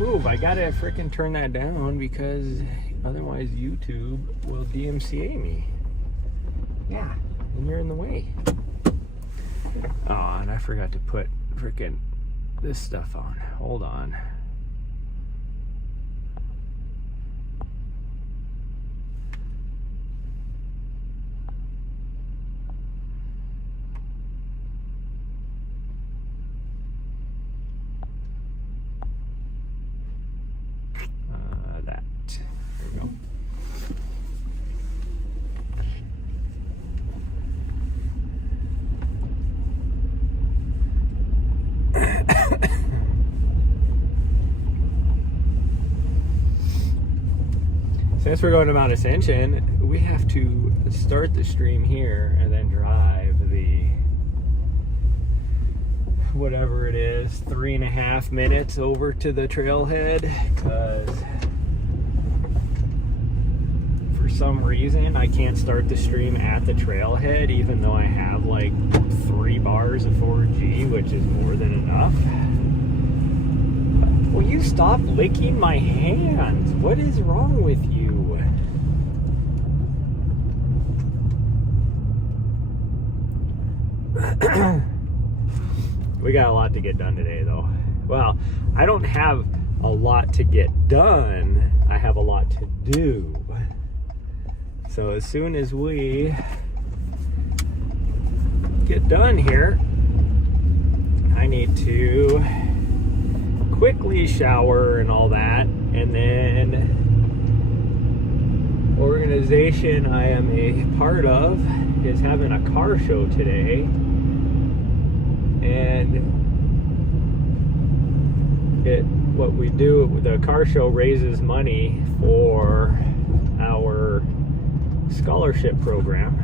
move. I gotta freaking turn that down because otherwise YouTube will DMCA me. Yeah, and you're in the way. Oh, and I forgot to put freaking this stuff on. Hold on. Since we're going to Mount Ascension, we have to start the stream here and then drive the, whatever it is, 3.5 minutes over to the trailhead, because for some reason I can't start the stream at the trailhead even though I have like 3 bars of 4G, which is more than enough. Will you stop licking my hands? What is wrong with you? We got a lot to get done today, though. Well, I don't have a lot to get done. I have a lot to do. So as soon as we get done here, I need to quickly shower and all that, and then organization I am a part of is having a car show today, and what we do, the car show raises money for our scholarship program,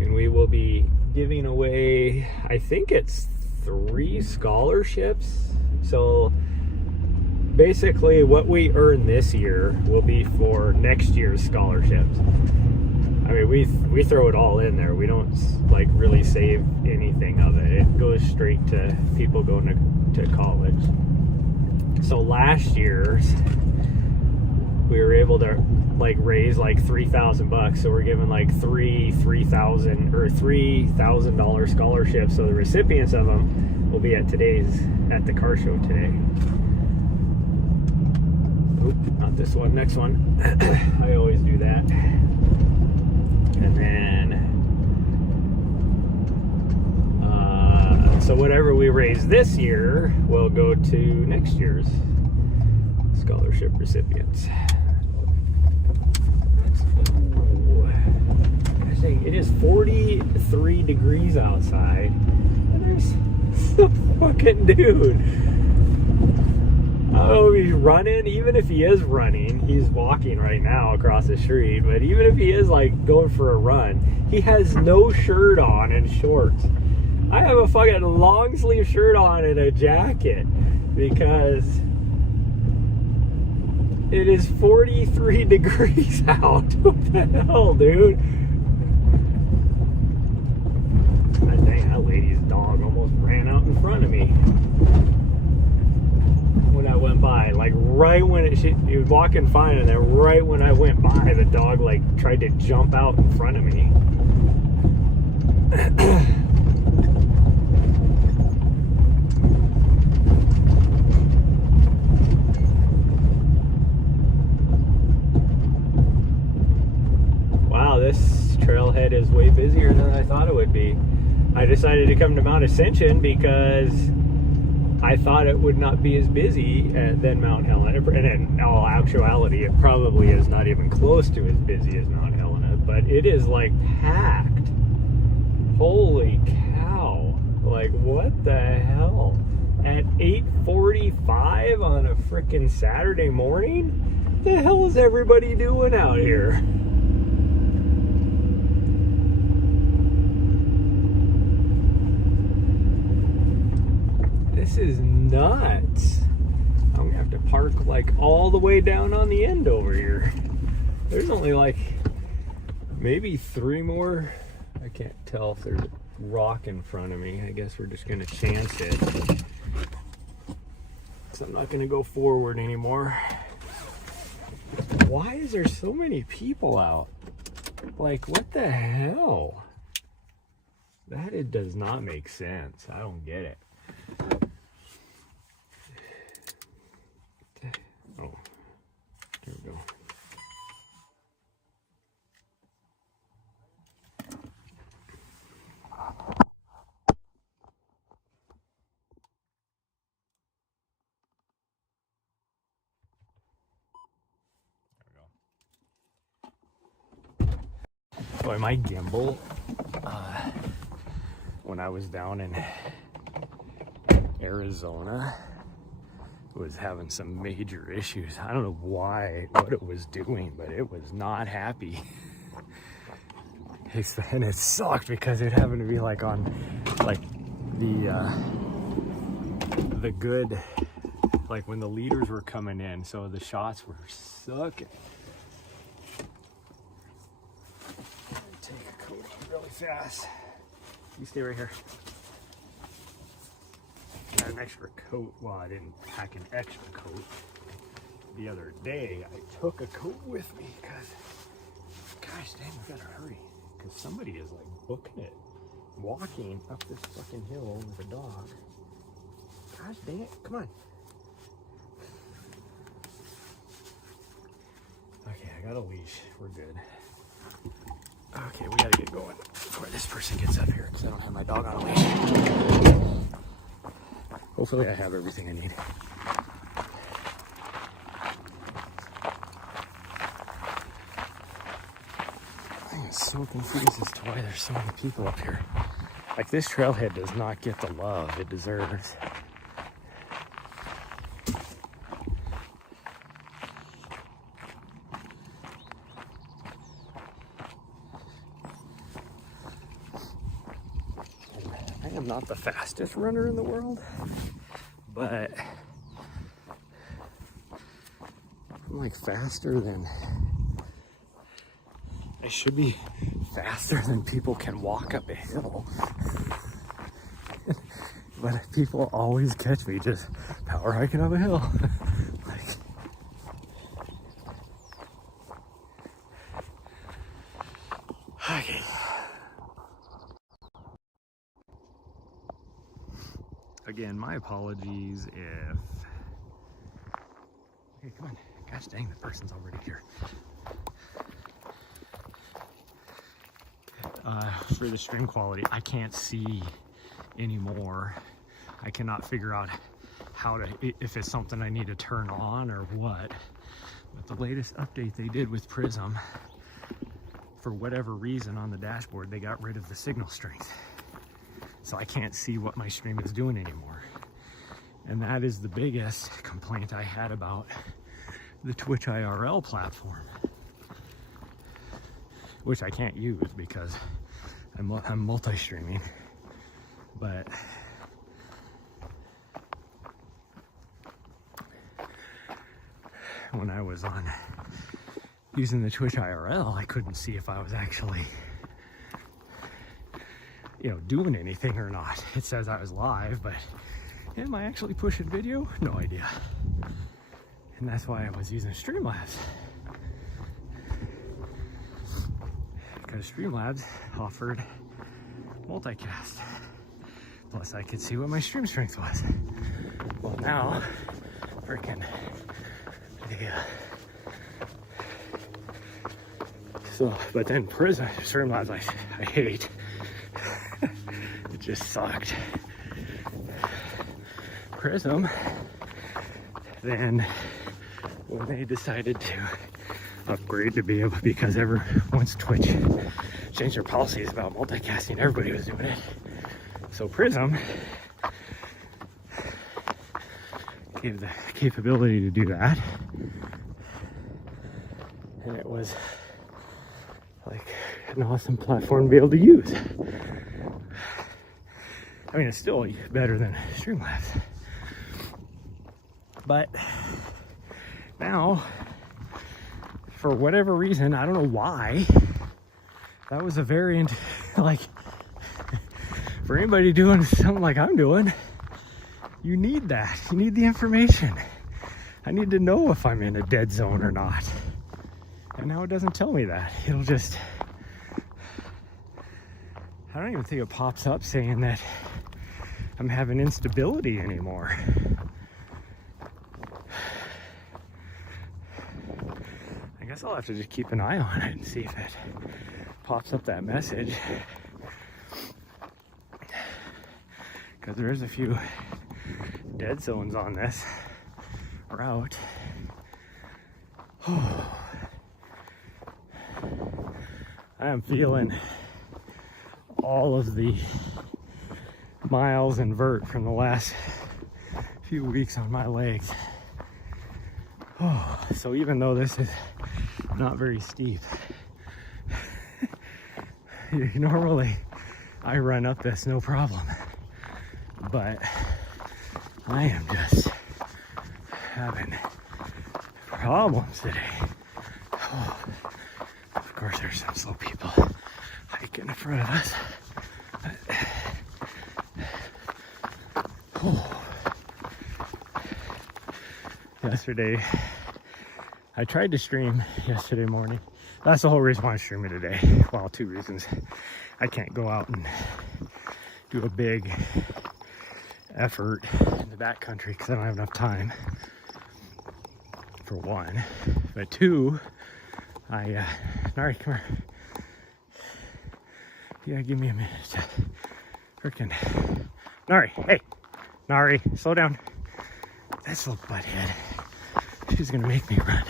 and we will be giving away, I think it's 3 scholarships. So basically what we earn this year will be for next year's scholarships. I mean, we throw it all in there. We don't like really save anything of it. It goes straight to people going to college. So last year's, we were able to like raise like $3,000, so we're giving like $3,000 scholarships. So the recipients of them will be at the car show today. Oop, not this one, next one. I always do that. And then so whatever we raise this year will go to next year's scholarship recipients. It is 43 degrees outside, and there's some fucking dude. I don't know if he's running. Even if he is running, he's walking right now across the street. But even if he is like going for a run, he has no shirt on and shorts. I have a fucking long sleeve shirt on and a jacket because it is 43 degrees out. What the hell, dude? God dang, that lady's dog almost ran out in front of me when I went by. Like right when it was walking fine, and then right when I went by, the dog like tried to jump out in front of me. Wow, this trailhead is way busier than I thought it would be. I decided to come to Mount Ascension because I thought it would not be as busy than Mount Helena, and in all actuality it probably is not even close to as busy as Mount Helena, but it is like packed. Holy cow, like what the hell, at 8:45 on a freaking Saturday morning? What the hell is everybody doing out here? This is nuts. I'm gonna have to park like all the way down on the end over here. There's only like maybe 3 more. I can't tell if there's a rock in front of me. I guess we're just gonna chance it. because I'm not going to go forward anymore. Why is there so many people out? Like, what the hell? That it does not make sense. I don't get it. Oh, there we go. Boy, my gimbal, when I was down in Arizona, was having some major issues. I don't know what it was doing, but it was not happy. And it sucked because it happened to be like on like the good, like when the leaders were coming in, so the shots were sucking. Take a coat off really fast. You stay right here. Got an extra coat. Well, I didn't pack an extra coat. The other day, I took a coat with me because, gosh dang, we gotta hurry. Because somebody is like booking it, walking up this fucking hill with a dog. Gosh dang it, come on. Okay, I got a leash, we're good. Okay, we gotta get going before this person gets up here because I don't have my dog on a leash. Hopefully I have everything I need. I am so confused as to why there's so many people up here. Like, this trailhead does not get the love it deserves. I am not the fastest runner in the world, but I'm like faster than, I should be faster than people can walk up a hill. But people always catch me just power hiking up a hill. Like, okay. Again, my apologies if... Okay, come on. Gosh dang, the person's already here. For the stream quality, I can't see anymore. I cannot figure out how to, if it's something I need to turn on or what. But the latest update they did with Prism, for whatever reason on the dashboard, they got rid of the signal strength. So I can't see what my stream is doing anymore. And that is the biggest complaint I had about the Twitch IRL platform, which I can't use because I'm multi-streaming. But when I was on using the Twitch IRL, I couldn't see if I was actually, you know, doing anything or not. It says I was live, but am I actually pushing video? No idea. And that's why I was using Streamlabs, because Streamlabs offered multicast. Plus I could see what my stream strength was. Well, now, freaking, yeah. So, but then Prism, Streamlabs, I hate. It just sucked. Prism, then when they decided to upgrade to be able, because once Twitch changed their policies about multicasting, everybody was doing it. So Prism gave the capability to do that, and it was like an awesome platform to be able to use. I mean, it's still better than Streamlabs, but now, for whatever reason, I don't know why, that was a variant, like, for anybody doing something like I'm doing, You need that. You need the information. I need to know if I'm in a dead zone or not. And now it doesn't tell me that. It'll just, I don't even think it pops up saying that I'm having instability anymore. I guess I'll have to just keep an eye on it and see if it pops up that message. Because there is a few dead zones on this route. I am feeling all of the miles invert from the last few weeks on my legs. So even though this is not very steep, normally I run up this no problem, but I am just having problems today. Of course there's some slow people hiking in front of us. Yesterday, I tried to stream yesterday morning. That's the whole reason why I'm streaming today. Well, two reasons. I can't go out and do a big effort in the backcountry because I don't have enough time, for one. But two, Nari, come here. Yeah, give me a minute to frickin' Nari, hey! Nari, slow down. This little butthead. She's gonna make me run.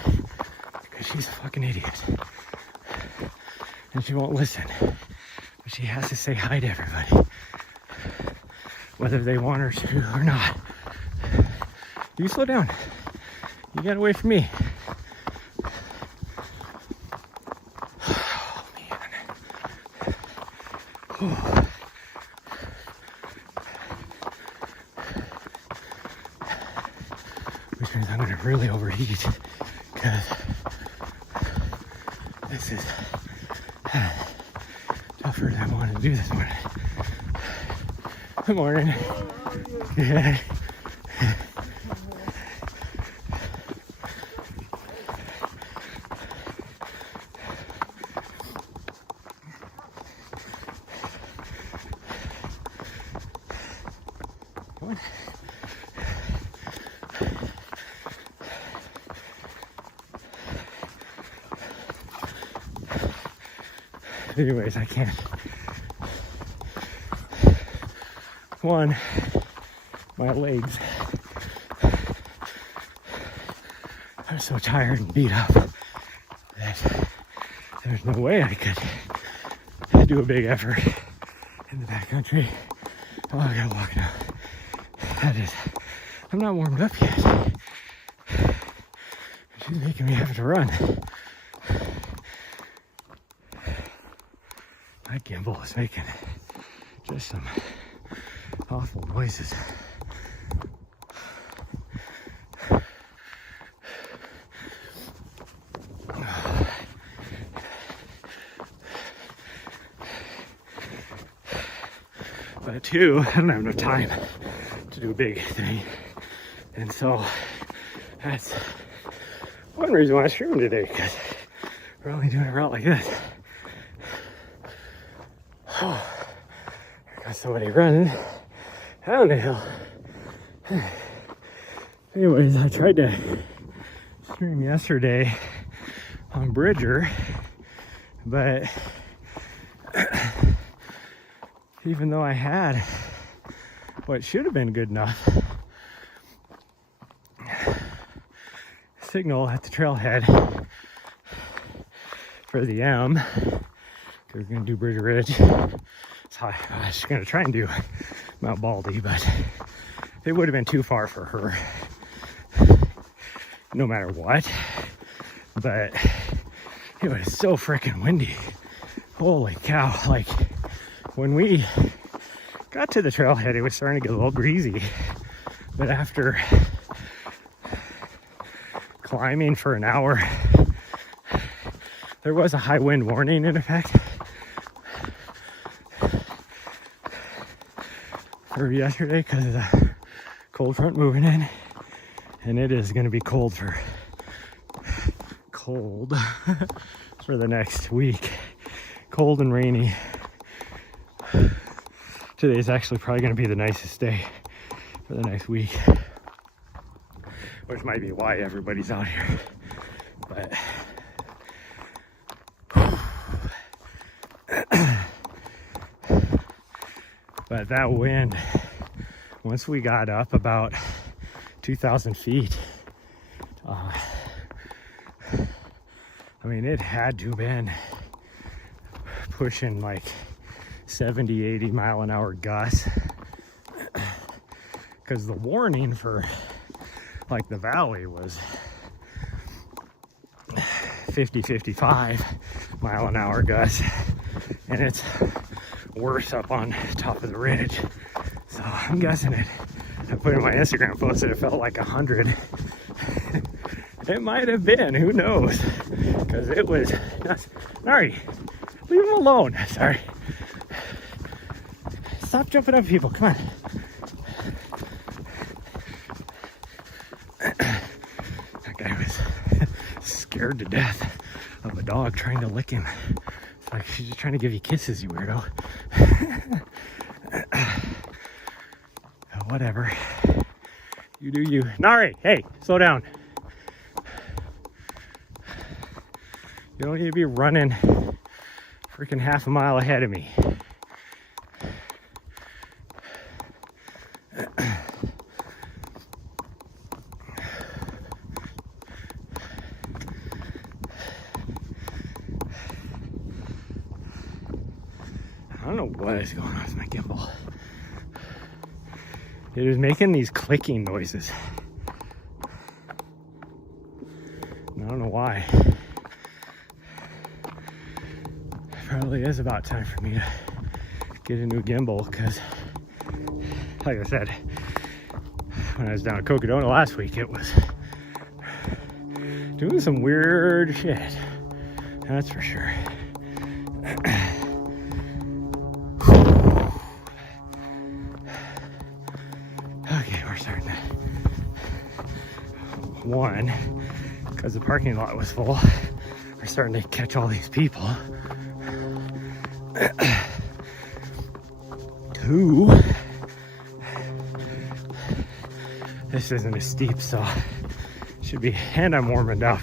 Because she's a fucking idiot. And she won't listen. But she has to say hi to everybody. Whether they want her to or not. You slow down. You got away from me. Oh, man. Oh. Which means I'm going to really overheat because this is tougher than I wanted to do this morning. Good morning. Yeah. Anyways, I can't. One, my legs are so tired and beat up that there's no way I could do a big effort in the backcountry. Oh, I gotta walk now. I'm not warmed up yet. She's making me have to run. My gimbal is making just some awful noises. But two, I don't have enough time to do a big thing. And so that's one reason why I streamed today, because we're only doing a route like this. I got somebody running down the hill. Anyways, I tried to stream yesterday on Bridger, but even though I had what should have been good enough signal at the trailhead for the M, we're gonna do Bridger Ridge. So I was gonna try and do Mount Baldy, but it would have been too far for her no matter what. But it was so freaking windy. Holy cow. Like when we got to the trailhead, it was starting to get a little breezy, but after climbing for an hour, there was a high wind warning in effect for yesterday because of the cold front moving in, and it is going to be cold for the next week. Cold and rainy. Today is actually probably going to be the nicest day for the next week, which might be why everybody's out here. But that wind, once we got up about 2,000 feet, I mean, it had to have been pushing like 70, 80 mile an hour gusts, because the warning for like the valley was 50, 55 mile an hour gusts, and it's worse up on top of the ridge. So I'm guessing it. I put in my Instagram post that it felt like 100. It might have been, who knows? Because it was nuts. Sorry, leave him alone. Sorry. Stop jumping on people, come on. That guy was scared to death of a dog trying to lick him. It's like, she's just trying to give you kisses, you weirdo. Whatever. You do you. Nari, hey, slow down. You don't need to be running freaking half a mile ahead of me. I don't know what is going on with my gimbal. It was making these clicking noises. I don't know why. Probably is about time for me to get a new gimbal, because like I said, when I was down at Cocodona last week, it was doing some weird shit. That's for sure. Okay, we're starting to, one, because the parking lot was full, we're starting to catch all these people. Two, this isn't as steep, so it should be, and I'm warming up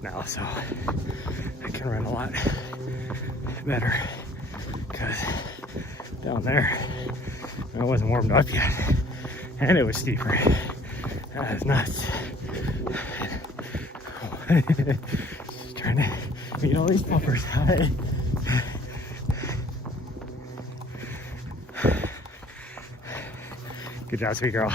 now, so I can run a lot better, because down there I wasn't warmed up yet, and it was steeper. That is nuts. Just trying to meet all these puppers. Hi. Good job, sweet girl.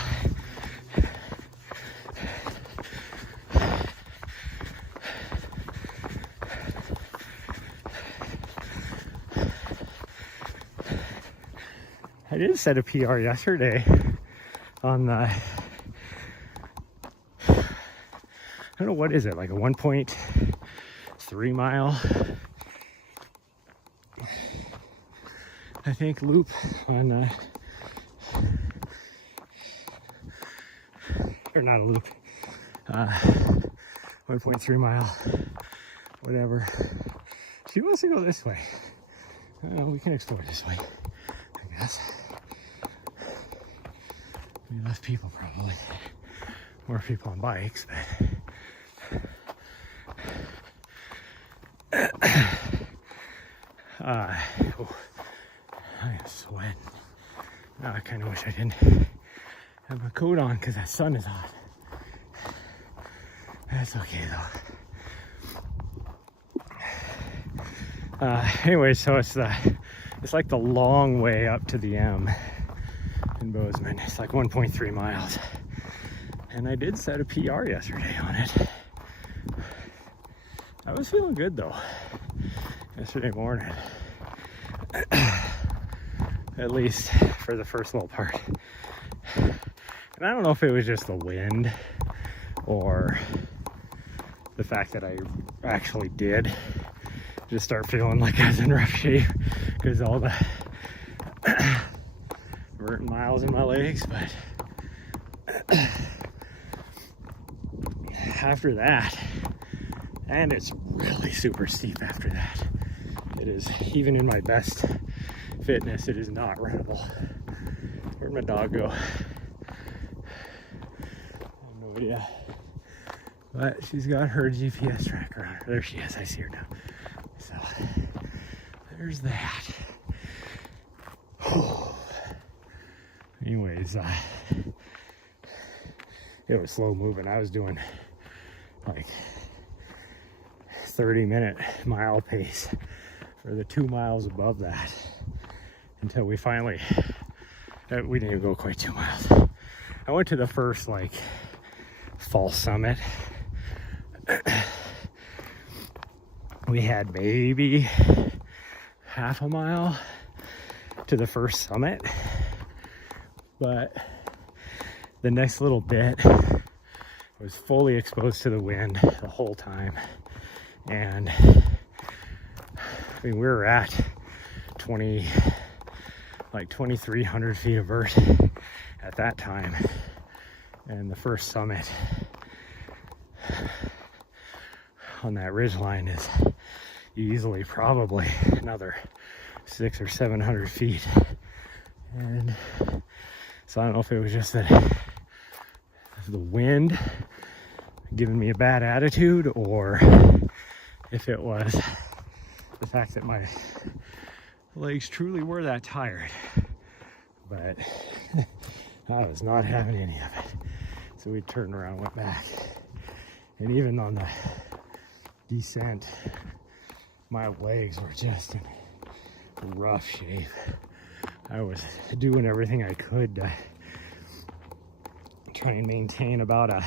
I did set a PR yesterday on the, I don't know, what is it, like a 1.3 mile, I think, loop on, or not a loop, 1.3 mile, whatever. She wants to go this way. I don't know, we can explore this way, I guess. Maybe less people, probably. More people on bikes, but oh, I am sweating. Now I kind of wish I didn't have my coat on because that sun is hot. That's okay though. Anyway, so it's like the long way up to the M in Bozeman. It's like 1.3 miles. And I did set a PR yesterday on it. I was feeling good though, yesterday morning. At least for the first little part. And I don't know if it was just the wind or the fact that I actually did just start feeling like I was in rough shape because all the burnt miles in my legs, but after that, and it's really super steep after that. It is, even in my best fitness, it is not runnable. Where'd my dog go? I have no idea. But she's got her GPS tracker on her. There she is, I see her now. So, there's that. Anyways, it was slow moving. I was doing like 30-minute mile pace for the 2 miles above that until we finally, we didn't even go quite 2 miles. I went to the first like false summit. We had maybe half a mile to the first summit, but the next little bit was fully exposed to the wind the whole time. And I mean, we were at 2,300 feet of vert at that time. And the first summit on that ridgeline is easily probably another 600 or 700 feet. And so I don't know if it was just that the wind giving me a bad attitude, or if it was the fact that my legs truly were that tired. But I was not having any of it. So we turned around and went back. And even on the descent, my legs were just in rough shape. I was doing everything I could to try and maintain about a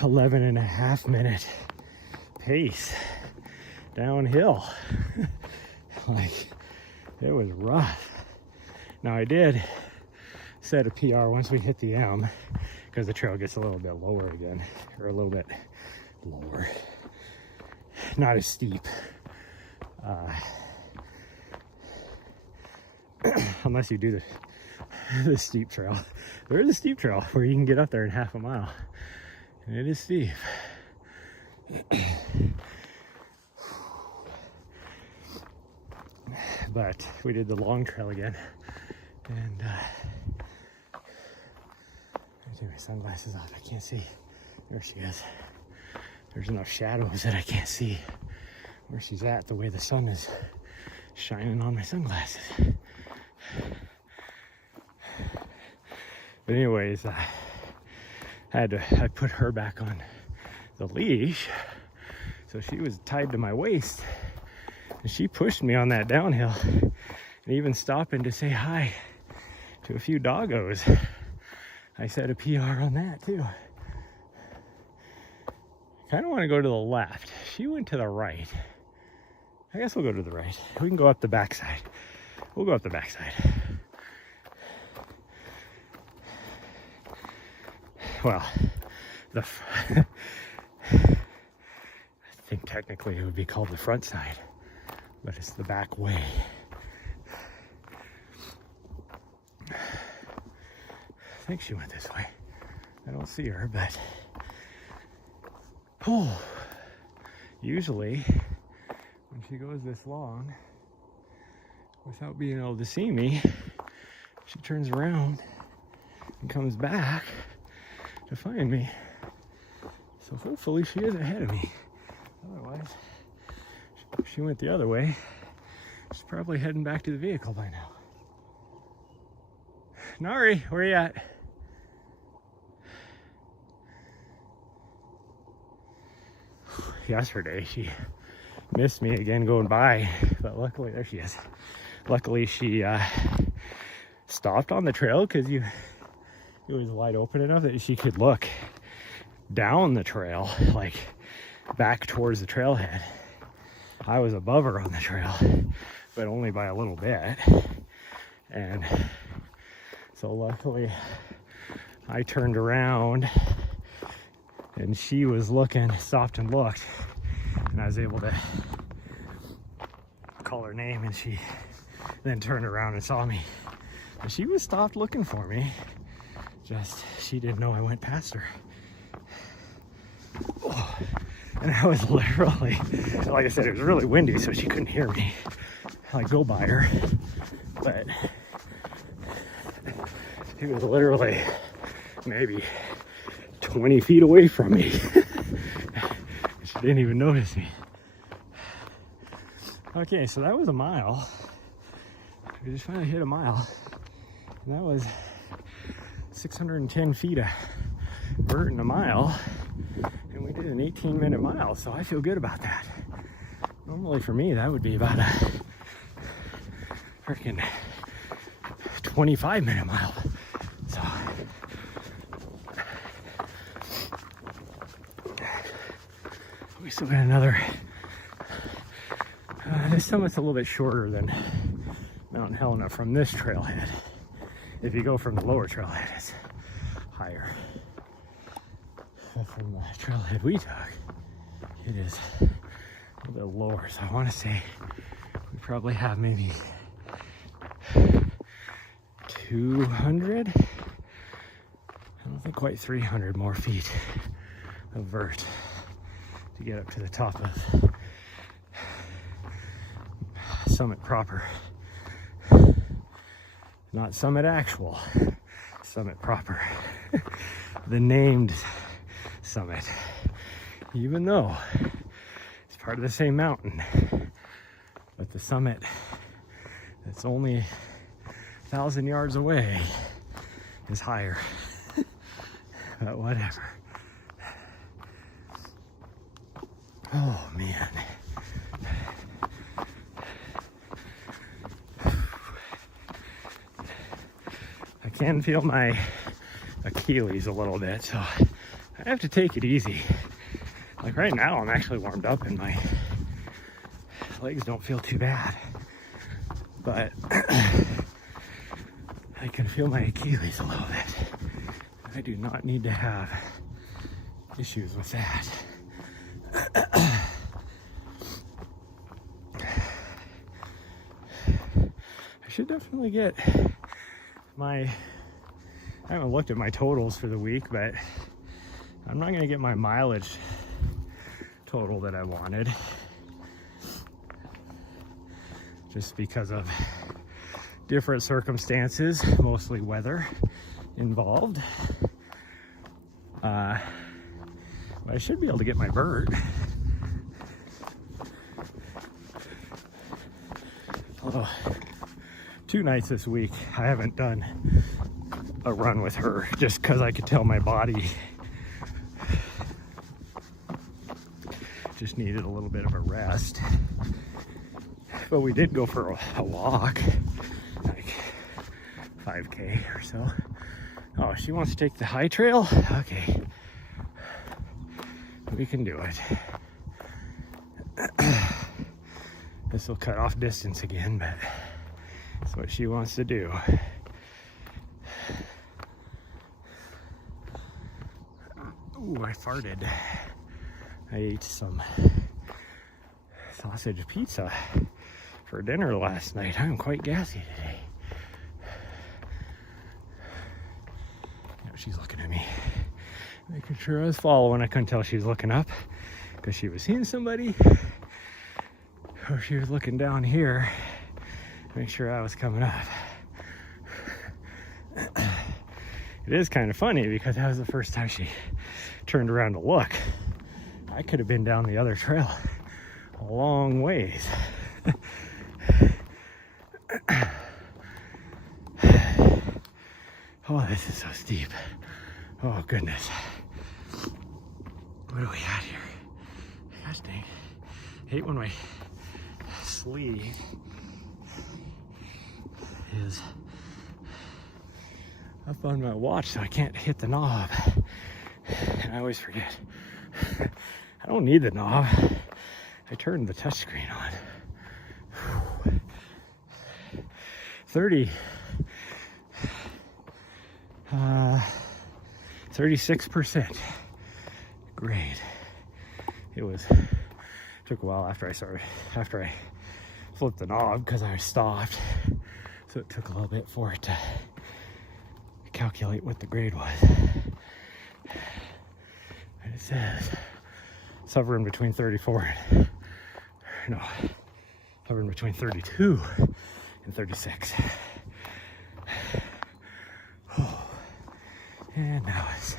11.5 minute pace downhill. Like, it was rough. Now I did set a PR once we hit the M, because the trail gets a little bit lower again, or a little bit lower, not as steep. Unless you do the steep trail. There is a steep trail where you can get up there in half a mile, and it is steep. But we did the long trail again, and I take my sunglasses off. I can't see. There she is. There's enough shadows that I can't see where she's at, the way the sun is shining on my sunglasses. But anyways, I put her back on the leash, so she was tied to my waist, and she pushed me on that downhill, and even stopping to say hi to a few doggos. I set a PR on that too. I kind of want to go to the left. She went to the right. I guess we'll go to the right. We can go up the backside. We'll go up the backside. Well, I think technically it would be called the front side, but it's the back way. I think she went this way. I don't see her, but usually when she goes this long without being able to see me, she turns around and comes back to find me. So hopefully she is ahead of me. Otherwise, if she went the other way, she's probably heading back to the vehicle by now. Nari, where you at? Yesterday she missed me again going by, but luckily, there she is. Luckily she stopped on the trail because it was wide open enough that she could look down the trail, like back towards the trailhead. I was above her on the trail, but only by a little bit. And so luckily I turned around and she was looking, stopped and looked, and I was able to call her name, and she then turned around and saw me. She was stopped looking for me. Just, she didn't know I went past her. Oh, and I was literally, like I said, it was really windy, so she couldn't hear me. Like, go by her. But she was literally maybe 20 feet away from me. She didn't even notice me. Okay, so that was a mile. We just finally hit a mile. And that was 610 feet of vert in a mile. And we did an 18-minute mile, so I feel good about that. Normally for me, that would be about a freaking 25-minute mile. So we still got another. This summit's a little bit shorter than Mount Helena from this trailhead. If you go from the lower trailhead, it's higher. But from the trailhead we took, it is a little bit lower. So I want to say we probably have maybe 200, I don't think quite 300 more feet of vert to get up to the top of summit proper. Not summit actual, summit proper. The named summit, even though it's part of the same mountain, but the summit that's only 1,000 yards away is higher. But whatever. Oh man. I can feel my Achilles a little bit, so I have to take it easy. Like right now, I'm actually warmed up and my legs don't feel too bad. But I can feel my Achilles a little bit. I do not need to have issues with that. I should definitely get I haven't looked at my totals for the week, but I'm not going to get my mileage total that I wanted. Just because of different circumstances, mostly weather involved. But I should be able to get my vert. Although 2 nights this week I haven't done a run with her just because I could tell my body just needed a little bit of a rest. But we did go for a walk, like 5K or so. Oh, she wants to take the high trail? Okay, we can do it. This will cut off distance again, but that's what she wants to do. Ooh, I farted. I ate some sausage pizza for dinner last night. I'm quite gassy today. Now she's looking at me, making sure I was following. I couldn't tell she was looking up because she was seeing somebody, or she was looking down here to make sure I was coming up. It is kind of funny because that was the first time she turned around to look. I could have been down the other trail a long ways. Oh, this is so steep. Oh, goodness. What do we got here? Gosh dang. I hate when my sleeve is up on my watch so I can't hit the knob. And I always forget. I don't need the knob. I turned the touchscreen on. 36% grade. It took a while after I flipped the knob because I stopped. So it took a little bit for it to calculate what the grade was. And it says hovering between hovering between 32 and 36. And now it's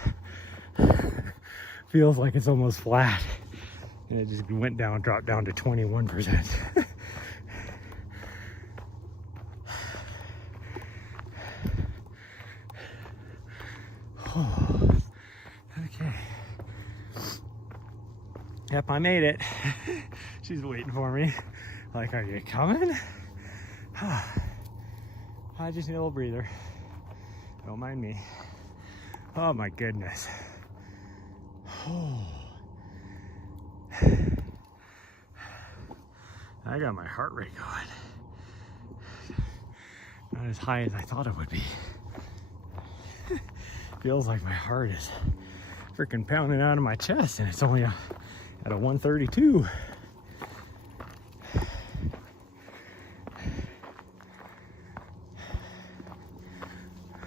feels like it's almost flat, and it just dropped down to 21%. Okay. Yep, I made it. She's waiting for me. Like, are you coming? I just need a little breather. Don't mind me. Oh my goodness. I got my heart rate going. Not as high as I thought it would be. Feels like my heart is freaking pounding out of my chest, and it's only at a 132.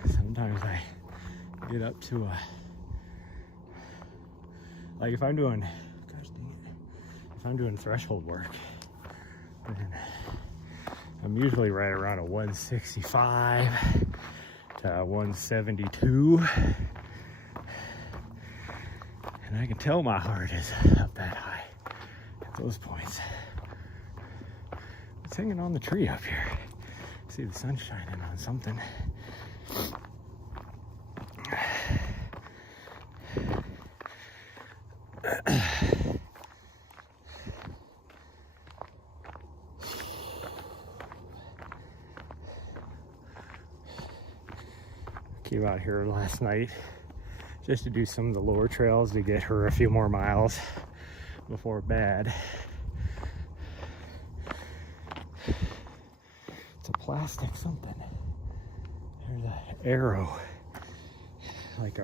Sometimes I get up to like if I'm doing, gosh dang it, if I'm doing threshold work, then I'm usually right around a 165 to 172, and I can tell my heart is up that high at those points. It's hanging on the tree up here. See the sun shining on something. Came out here last night just to do some of the lower trails to get her a few more miles before bed. It's a plastic something. There's an arrow, like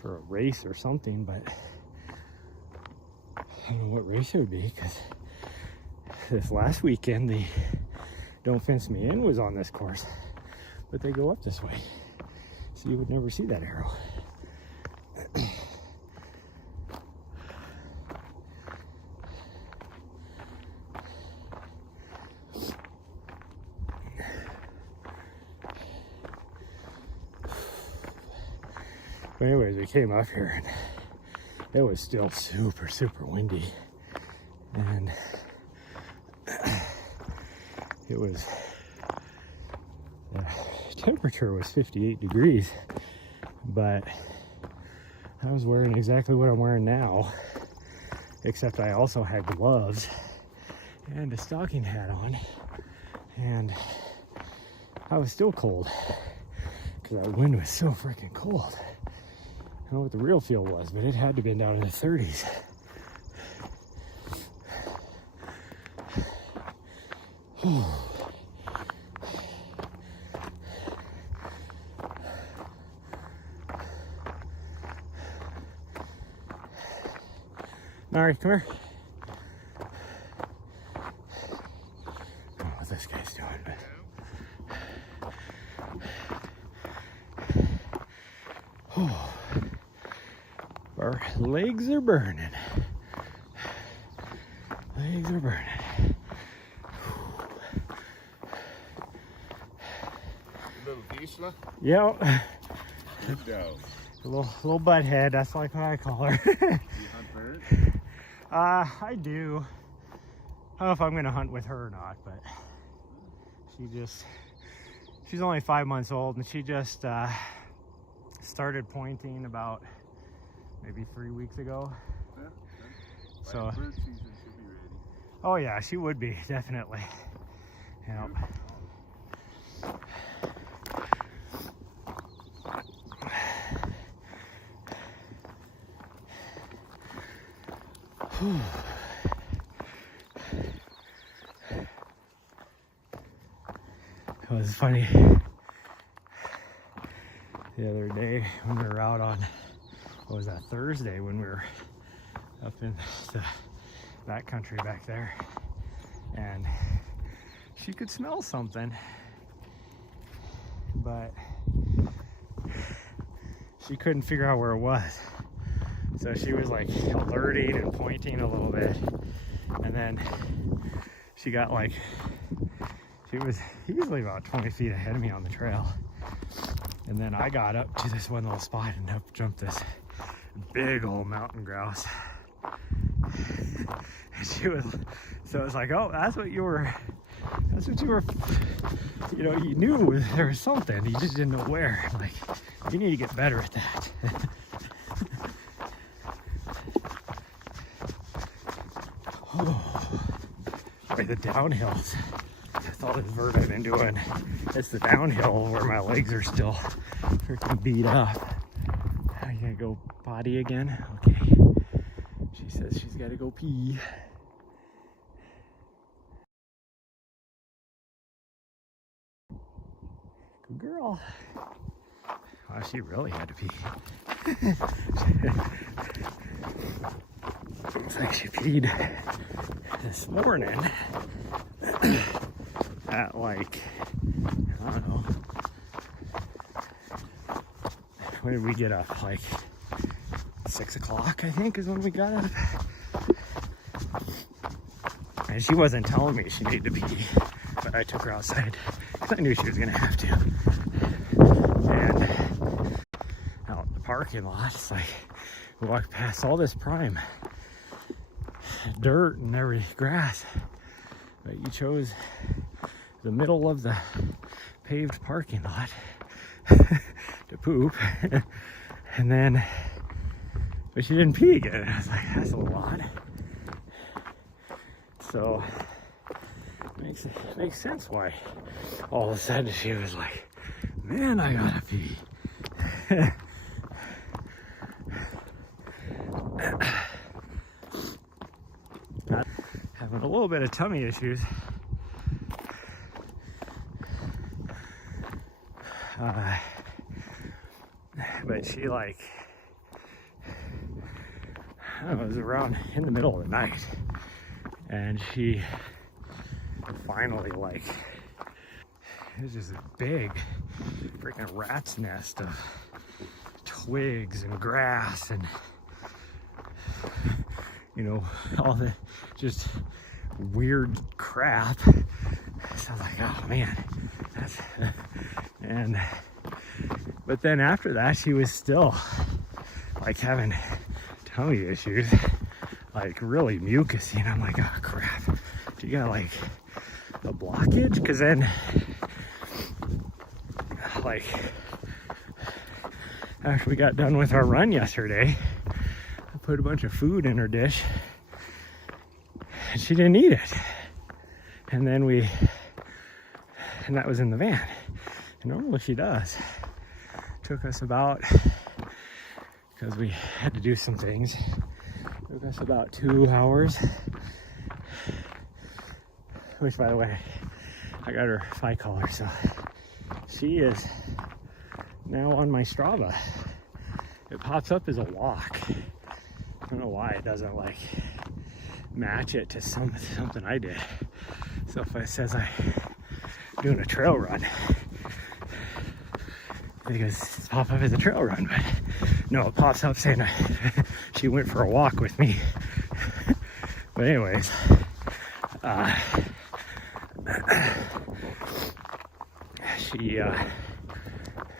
for a race or something, but I don't know what race it would be, because this last weekend the Don't Fence Me In was on this course, but they go up this way, so you would never see that arrow. But anyways, we came up here and it was still super, super windy, and it was, the temperature was 58 degrees, but I was wearing exactly what I'm wearing now, except I also had gloves and a stocking hat on, and I was still cold because that wind was so freaking cold. I don't know what the real feel was, but it had to have been down in the 30s. Mari, come here. I don't know what this guy's doing, but our legs are burning. Legs are burning. Little Diesel? Yep. Good dog. Little butthead, that's like what I call her. You hunt birds? I do. I don't know if I'm gonna hunt with her or not, but she's only 5 months old, and she just started pointing about maybe 3 weeks ago. Yeah. So bird season should be ready. oh yeah, she would be, definitely. Yep. It was funny the other day when we were out on, what was that, Thursday, when we were up in that country back there, and she could smell something, but she couldn't figure out where it was. So she was like alerting and pointing a little bit, and then she got like, she was easily about 20 feet ahead of me on the trail. And then I got up to this one little spot and jumped this big old mountain grouse. And she was, so it was like, oh, that's what you were, you know, you knew there was something, you just didn't know where. Like, you need to get better at that. Oh, boy, the downhills. That's all this vert I've been doing. It's the downhill where my legs are still freaking beat up. I gotta go potty again. Okay. She says she's gotta go pee. Good girl. Oh, she really had to pee. Looks like she peed this morning at like, I don't know, when did we get up? Like 6 o'clock, I think, is when we got up. And she wasn't telling me she needed to pee, but I took her outside because I knew she was gonna have to. And out in the parking lot, it's like we walked past all this prime dirt and every grass, but you chose the middle of the paved parking lot to poop. And then, but she didn't pee again. I was like, that's a little odd. So makes sense why all of a sudden she was like, man, I gotta pee. Having a little bit of tummy issues. But she, like, I don't know, it was around in the middle of the night, and she finally, like, it was just a big freaking rat's nest of twigs and grass and, you know, all the just weird crap. So I'm like, oh man, that's, and but then after that she was still like having tummy issues, like really mucusy, and I'm like, oh crap, do you got like a blockage? Because then like after we got done with our run yesterday, I put a bunch of food in her dish and she didn't eat it. And then and that was in the van. And normally she does. Took us about, because we had to do some things, took us about 2 hours. Which, by the way, I got her phi collar, so she is now on my Strava. It pops up as a walk. I don't know why it doesn't like match it to something I did. So if it says I'm doing a trail run, because it's pop up as a trail run, but no, it pops up saying she went for a walk with me. But anyways,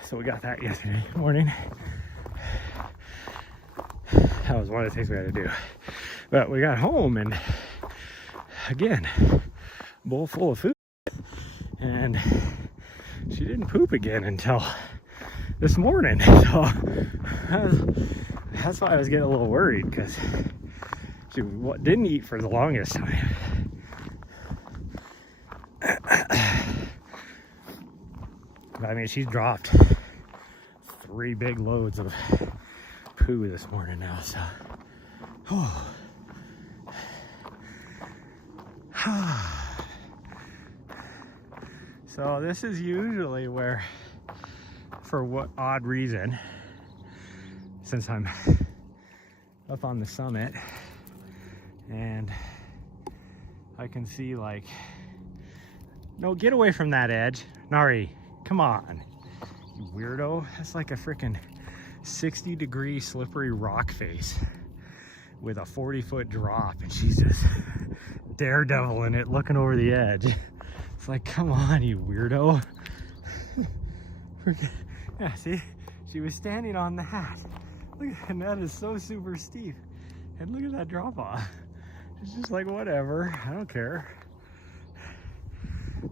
so we got that yesterday morning. That was one of the things we had to do. But we got home and again, bowl full of food, and she didn't poop again until this morning. So that's why I was getting a little worried, because she didn't eat for the longest time. But I mean, she's dropped 3 big loads of poo this morning now, so so this is usually where, for what odd reason, since I'm up on the summit and I can see like No, get away from that edge. Nari, come on. You weirdo. That's like a freaking 60-degree slippery rock face with a 40-foot drop, and she's just daredeviling it, looking over the edge. It's like, come on, you weirdo. Yeah, see? She was standing on that. Look, and that is so super steep. And look at that drop off. It's just like, whatever, I don't care.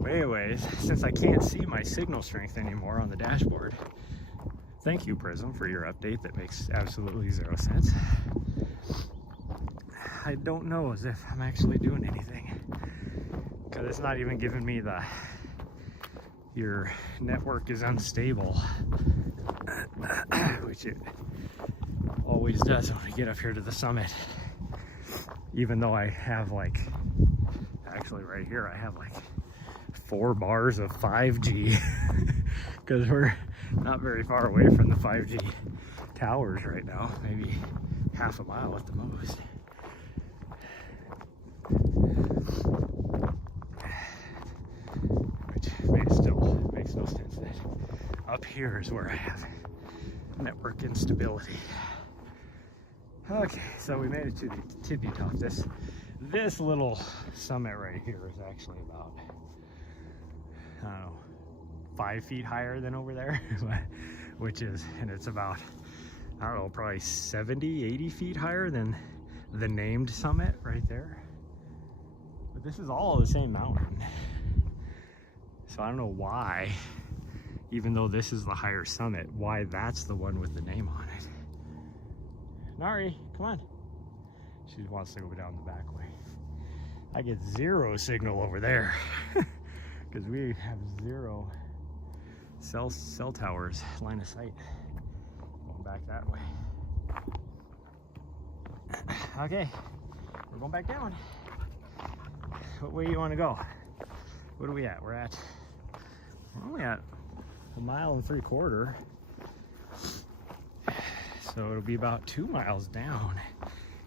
But anyways, since I can't see my signal strength anymore on the dashboard, thank you, Prism, for your update that makes absolutely zero sense. I don't know as if I'm actually doing anything, because it's not even giving me the your network is unstable, which it always does when we get up here to the summit. Even though I have like, actually right here I have like 4 bars of 5G because we're not very far away from the 5G towers right now, maybe half a mile at the most. Which still makes no sense that up here is where I have network instability. Okay, so we made it to the tippy top. This little summit right here is actually about, I don't know, 5 feet higher than over there, which is, and it's about, I don't know, probably 70, 80 feet higher than the named summit right there. But this is all the same mountain. So I don't know why, even though this is the higher summit, why that's the one with the name on it. Nari, come on. She wants to go down the back way. I get zero signal over there because we have 0 cell towers line of sight going back that way. Okay, we're going back down. What way do you want to go? What are we at? We're only at 1.75 miles. So it'll be about 2 miles down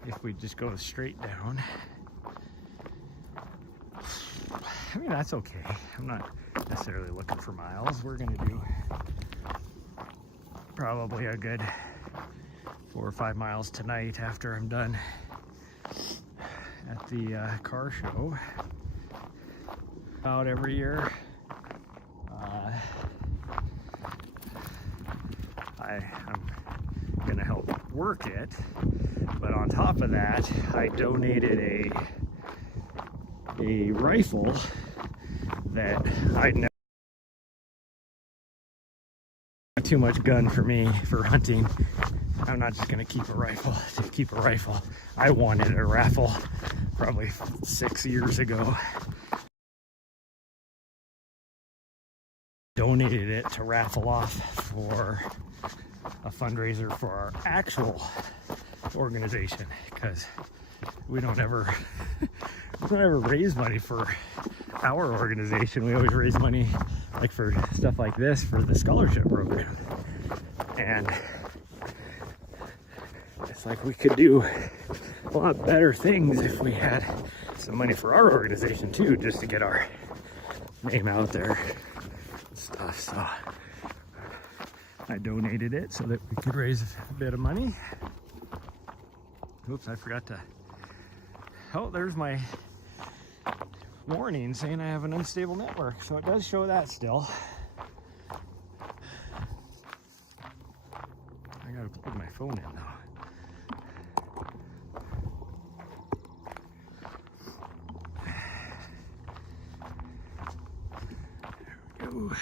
if we just go straight down. I mean, that's okay. I'm not necessarily looking for miles. We're gonna do probably a good 4 or 5 miles tonight after I'm done at the car show. About every year, I'm gonna help work it, but on top of that, I donated a rifle that I'd never. Not too much gun for me for hunting. I'm not just gonna keep a rifle to keep a rifle. I won it at a raffle probably 6 years ago. Donated it to raffle off for a fundraiser for our actual organization, because we don't ever raise money for our organization. We always raise money like for stuff like this for the scholarship program, and it's like we could do a lot better things if we had some money for our organization too, just to get our name out there and stuff. So I donated it so that we could raise a bit of money. Oops, I forgot to. Oh, there's my warning saying I have an unstable network. So it does show that still. I gotta plug my phone in now. There we go.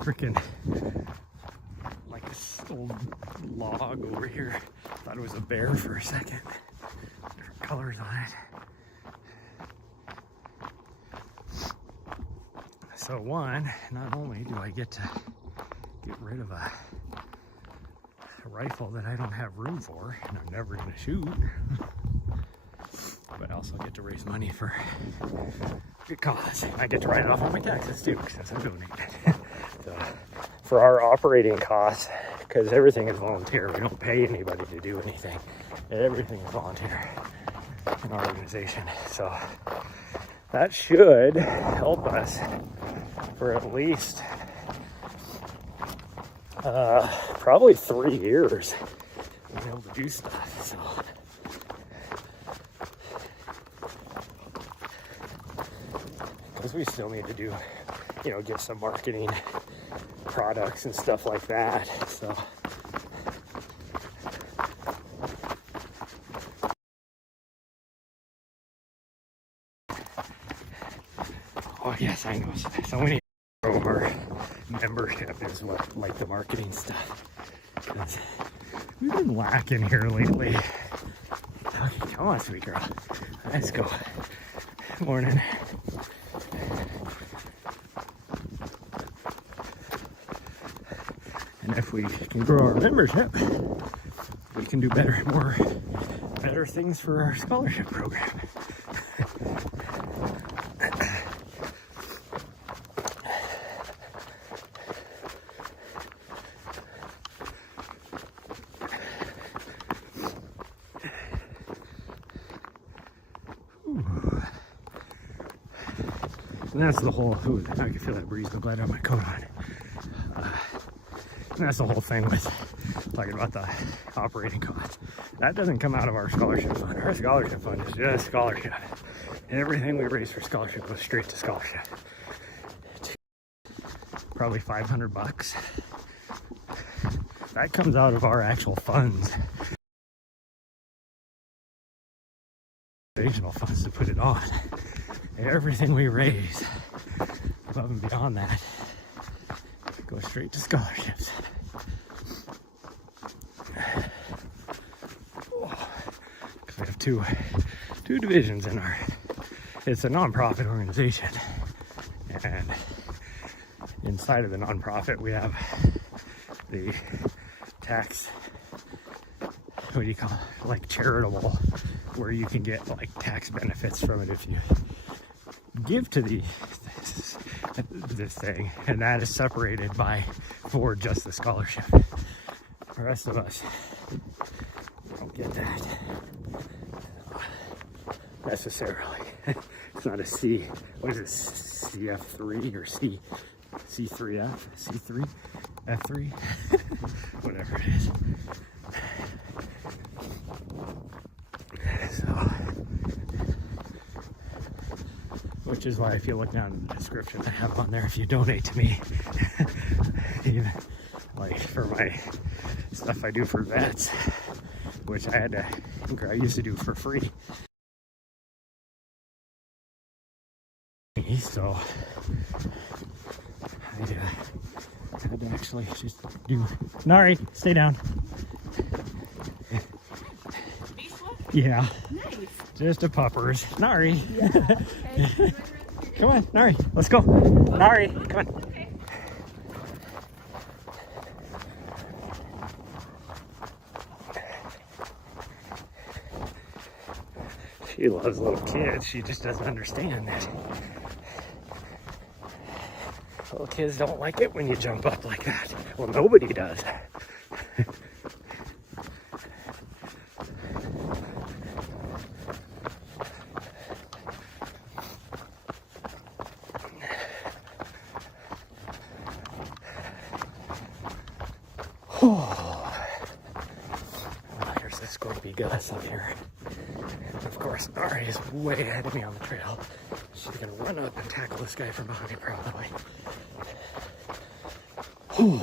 Freaking like this old log over here. Thought it was a bear for a second. Different colors on it. So one, not only do I get to get rid of a rifle that I don't have room for and I'm never gonna shoot, but I also get to raise money for a good cause. I get to write it off on my taxes too, since I donated. So for our operating costs, because everything is volunteer. We don't pay anybody to do anything. Everything is volunteer in our organization. So that should help us for at least probably 3 years being able to do stuff. So because we still need to do, you know, get some marketing products and stuff like that. So oh yes, I know. So we need to grow our membership is what, like the marketing stuff. 'Cause we've been lacking here lately. Okay, come on, sweet girl. Let's go. Morning. And if we can grow our membership, we can do better things for our scholarship program. And that's the whole, ooh, I can feel that breeze go glide on my coat on. And that's the whole thing with talking about the operating cost. That doesn't come out of our scholarship fund. Our scholarship fund is just scholarship. And everything we raise for scholarship goes straight to scholarship. Probably $500. That comes out of our actual funds. Organizational funds to put it on. And everything we raise above and beyond that goes straight to scholarships. Because we have two divisions in our, it's a nonprofit organization, and inside of the nonprofit we have the tax, what do you call it, like charitable, where you can get like tax benefits from it if you give to this thing, and that is separated for just the scholarship. The rest of us don't get that necessarily. It's not a C. What is this? CF3 or C3F? C3? F3? Whatever it is. So, which is why if you look down in the description, I have on there if you donate to me. Even like for my stuff I do for vets, which I used to do for free. So I had to actually just do. Nari, stay down. Yeah. Nice. Just a puppers. Nari. Yeah. Okay. Come on, Nari. Let's go. Nari, come on. Okay. She loves little kids. She just doesn't understand that. Little kids don't like it when you jump up like that. Well, nobody does. Oh, here's this scorpy Gus up here. And of course, Ari is way ahead of me on the trail. She's gonna run up and tackle this guy from behind me, probably. Whew.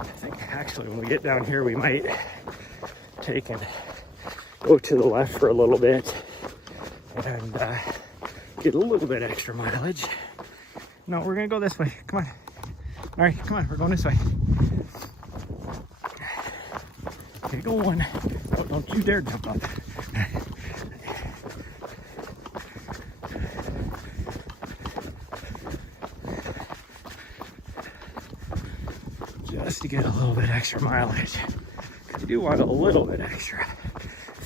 I think actually when we get down here, we might take and go to the left for a little bit and get a little bit extra mileage. No, we're gonna go this way. Come on. All right, come on, we're going this way. Okay, go one. Oh, don't you dare jump up. Just to get a little bit extra mileage. I do want a little bit extra.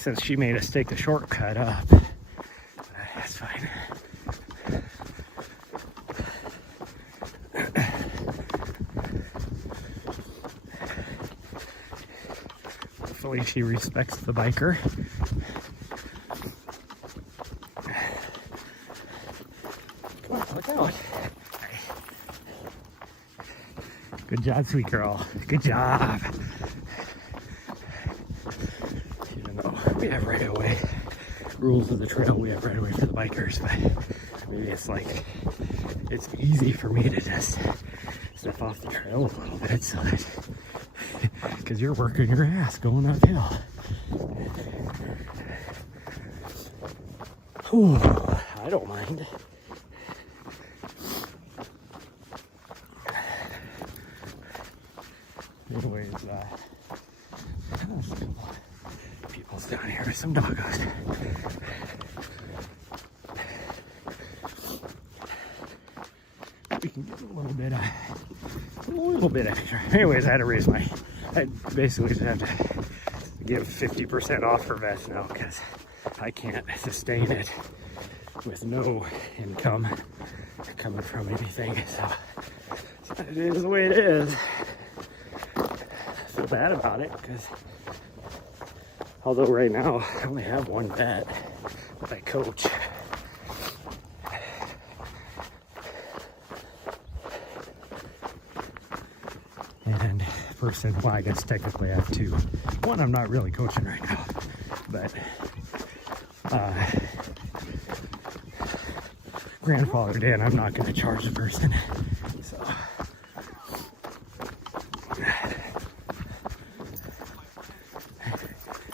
since she made us take the shortcut up. But that's fine. Hopefully she respects the biker. Come on, look out. Good job, sweet girl. Good job. Even though we have right of way rules of the trail, we have right of way for the bikers, but maybe it's like, it's easy for me to just step off the trail a little bit so that, because you're working your ass going uphill. Whew, I don't mind. Anyways, there's a couple people's down here with some doggos. We can get a little bit extra. Anyways, I had to raise I basically just had to give 50% off for vets now because I can't sustain it with no income coming from anything. So it is the way it is. I feel bad about it because although right now I only have one vet that I coach. And person, well, I guess technically I have two. One I'm not really coaching right now, but grandfathered in, I'm not going to charge the person. So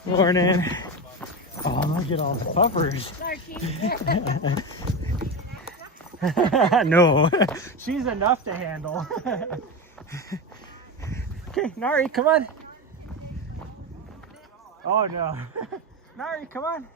morning. Oh, look at all the puppers. No, she's enough to handle. Okay, Nari, come on. Oh no. Nari, come on.